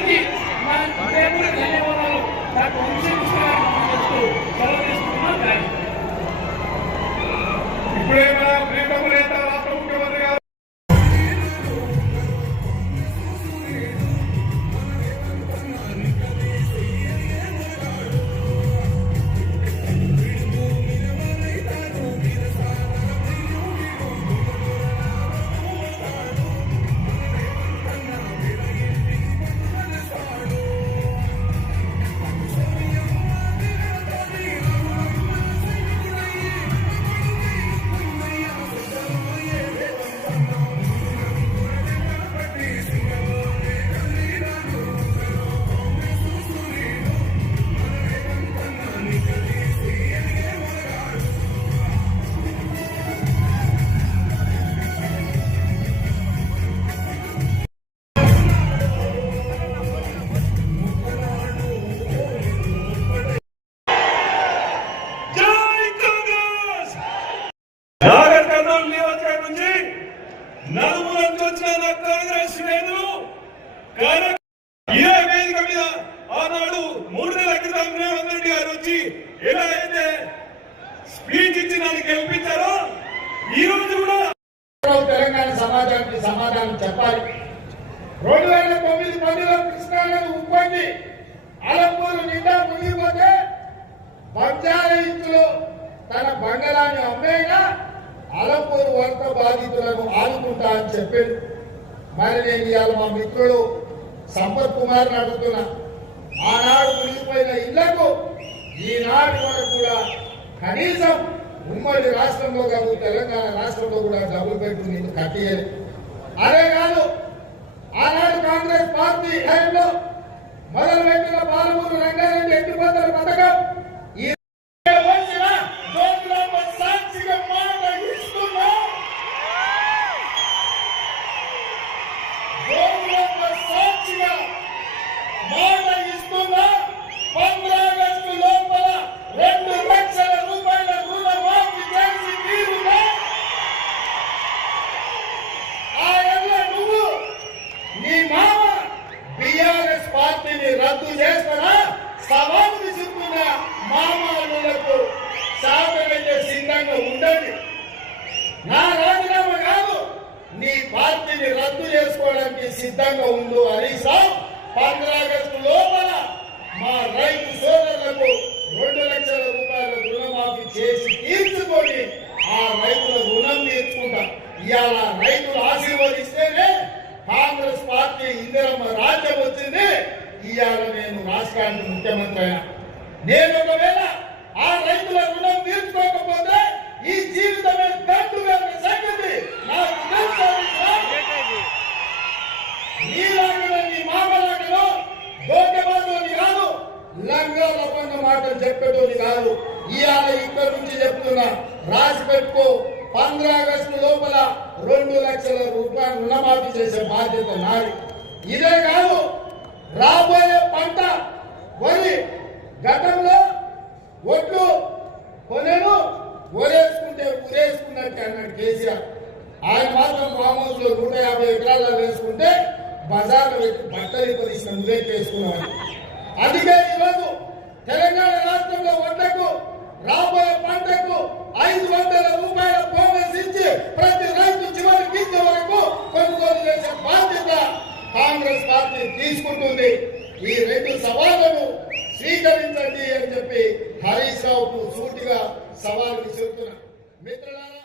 అందరికీ నా హృదయపూర్వక ధన్యవాదాలు. డాక్టర్ వంశీకృష్ణ గారు ఇప్పుడే నాగర్ కర్నూలు నియోజకవర్గం నుంచి నలుగురు వచ్చిన కాంగ్రెస్ శ్రేణులు ఆనాడు మూడు నెలల వచ్చి ఎలా అయితే స్పీచ్ ఇచ్చి నన్ను గెలిపించారో ఈ తెలంగాణ సమాజానికి సమాధానం చెప్పాలి. రెండు వేల తొమ్మిది పదిలో కృష్ణానది ఉప్పొంగి అలంపూరు నిండా మునిగిపోతే పంచాయతీలో తన బంగళాన్ని అమ్మేగా అలంపూరు వంట బాధితులను ఆదుకుంటా అని చెప్పాడు మరి నేను ఇవాళ మా మిత్రుడు సంపత్ కుమార్ అడుగుతున్నా. ఆనాడు మునిగిపోయిన ఇళ్ళకు ఈనాటి వరకు కూడా కనీసం ఉమ్మడి రాష్ట్రంలో కాదు తెలంగాణ రాష్ట్రంలో కూడా డబ్బులు పెట్టి నేను కట్టియలేదు అదే కాదు ఆనాడు కాంగ్రెస్ పార్టీ హయాంలో మొదలు పాలమూరు రంగారెడ్డి ఎట్టిపోతల పథకం ఈ వచ్చిన జోగులాంబ సాక్షిగా మాట ఇస్తున్నా జోగులాంబ సాక్షిగా మాట ఇస్తున్నా పంద్రాగస్టు లోపల రెండు లక్షల రూపాయల రుణమాఫీ చేసి తీరుగా ఆయన నువ్వు నీ మామ బిఆర్ఎస్ పార్టీని రద్దు చేస్తారా సవాలు విసురుతున్న మామలకు శాతమైతే సిద్ధంగా ఉండండి నా రాజీనామా కాదు. నీ పార్టీని రద్దు చేసుకోవడానికి సిద్ధంగా ఉండు అని రావు పంద్రాగస్టు లోపల మా రైతు సోదరులకు రెండు లక్షల రూపాయల రుణమాఫీ చేసి తీర్చుకొని ఆ రైతుల రుణం తీర్చుకుంటా. ఇవాళ రైతులు ఆశీర్వదిస్తేనే కాంగ్రెస్ పార్టీ ఇందిరమ్మ రాజ్యం వచ్చింది. ఇవాళ నేను రాష్ట్రానికి ముఖ్యమంత్రి అయినా. నేను ఒకవేళ ఆ రైతుల రుణం తీర్చుకోకపోతే మాటలు చెప్పేటోని కాదు. ఇవాళ ఇక్కడి నుంచి చెప్తున్నా రాసి పెట్టుకో. పంద్ర ఆగస్టు లోపల రెండు లక్షల రూపాయలు రుణమాఫీ చేసే బాధ్యత నాది. ఇదే కాదు రాబోయే పంట వరి గతంలో ఒడ్లు కొనేను ఒరేసుకుంటే ఉరేసుకున్నట్టు అన్నాడు కేసీఆర్. ఆయన మాత్రం ఫామ్ హౌస్లో నూట యాభై ఎకరాల్లో వేసుకుంటే బజార్లో బట్టలు పరిశ్రమ నువ్వే వేసుకున్నావు అందుకే ఈరోజు తెలంగాణ రాష్ట్రంలో వంటకు రాబోయే పంటకు ఐదు వందల రూపాయల బోనస్ ఇచ్చి ప్రతి రైతు చివరి గీత వరకు కొనుగోలు చేసే బాధ్యత కాంగ్రెస్ పార్టీ తీసుకుంటుంది. ఈ రెండు సవాళ్ళను స్వీకరించండి అని చెప్పి హరీష్ రావుకు సూటిగా సవాల్ విసురుతున్నా మిత్రులారా